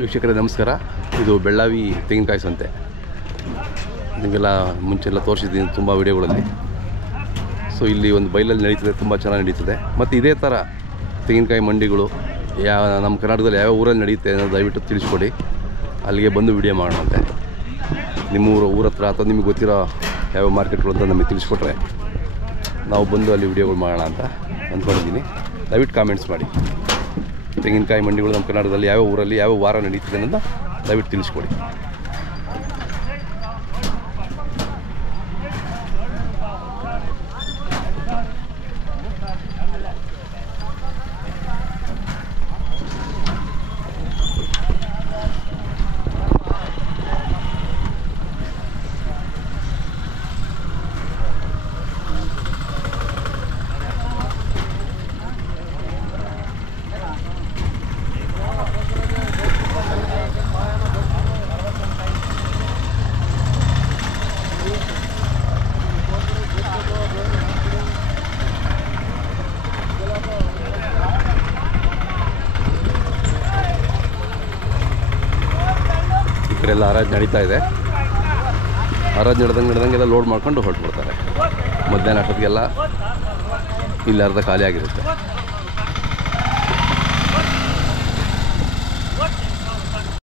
ವೀಕ್ಷಕರೇ ನಮಸ್ಕಾರ. ಇದು ಬೆಳ್ಳಾವಿ ತೆಂಗಿನಕಾಯಿ ಸಂತೆ. ನಿಮಗೆಲ್ಲ ಮುಂಚೆಲ್ಲ ತೋರಿಸಿದ್ದೀನಿ ತುಂಬ ವಿಡಿಯೋಗಳಲ್ಲಿ. ಸೊ ಇಲ್ಲಿ ಒಂದು ಬೈಲಲ್ಲಿ ನಡೀತದೆ, ತುಂಬ ಚೆನ್ನಾಗಿ ನಡೀತದೆ. ಮತ್ತು ಇದೇ ಥರ ತೆಂಗಿನಕಾಯಿ ಮಂಡಿಗಳು ನಮ್ಮ ಕರ್ನಾಟಕದಲ್ಲಿ ಯಾವ ಊರಲ್ಲಿ ನಡೆಯುತ್ತೆ ಅನ್ನೋದು ದಯವಿಟ್ಟು ತಿಳಿಸ್ಕೊಡಿ. ಅಲ್ಲಿಗೆ ಬಂದು ವಿಡಿಯೋ ಮಾಡೋಣಂತೆ. ನಿಮ್ಮ ಊರ ಹತ್ರ ಅಥವಾ ನಿಮಗೆ ಗೊತ್ತಿರೋ ಯಾವ ಮಾರ್ಕೆಟ್ಗಳು ಅಂತ ನಮಗೆ ತಿಳಿಸ್ಕೊಟ್ರೆ ನಾವು ಬಂದು ಅಲ್ಲಿ ವಿಡಿಯೋಗಳು ಮಾಡೋಣ ಅಂತ ಅಂದ್ಕೊಂಡಿದ್ದೀನಿ. ದಯವಿಟ್ಟು ಕಾಮೆಂಟ್ಸ್ ಮಾಡಿ. ತೆಂಗಿನಕಾಯಿ ಮಂಡಿಗಳು ನಮ್ಮ ಕರ್ನಾಟಕದಲ್ಲಿ ಯಾವ ಊರಲ್ಲಿ ಯಾವ ವಾರ ನಡೀತಿದೆ ಅನ್ನೋದನ್ನ ದಯವಿಟ್ಟು ತಿಳಿಸ್ಕೊಡಿ. ಎಲ್ಲ ಹರಾಜು ನಡೀತಾ ಇದೆ. ಹರಾಜು ನಡೆದಂಗೆಲ್ಲ ಲೋಡ್ ಮಾಡ್ಕೊಂಡು ಹೊರಟುಬಿಡ್ತಾರೆ. ಮಧ್ಯಾಹ್ನ ಅಷ್ಟೊತ್ತಿಗೆಲ್ಲ ಇಲ್ಲಿ ಅರ್ಧ ಖಾಲಿ ಆಗಿರುತ್ತೆ.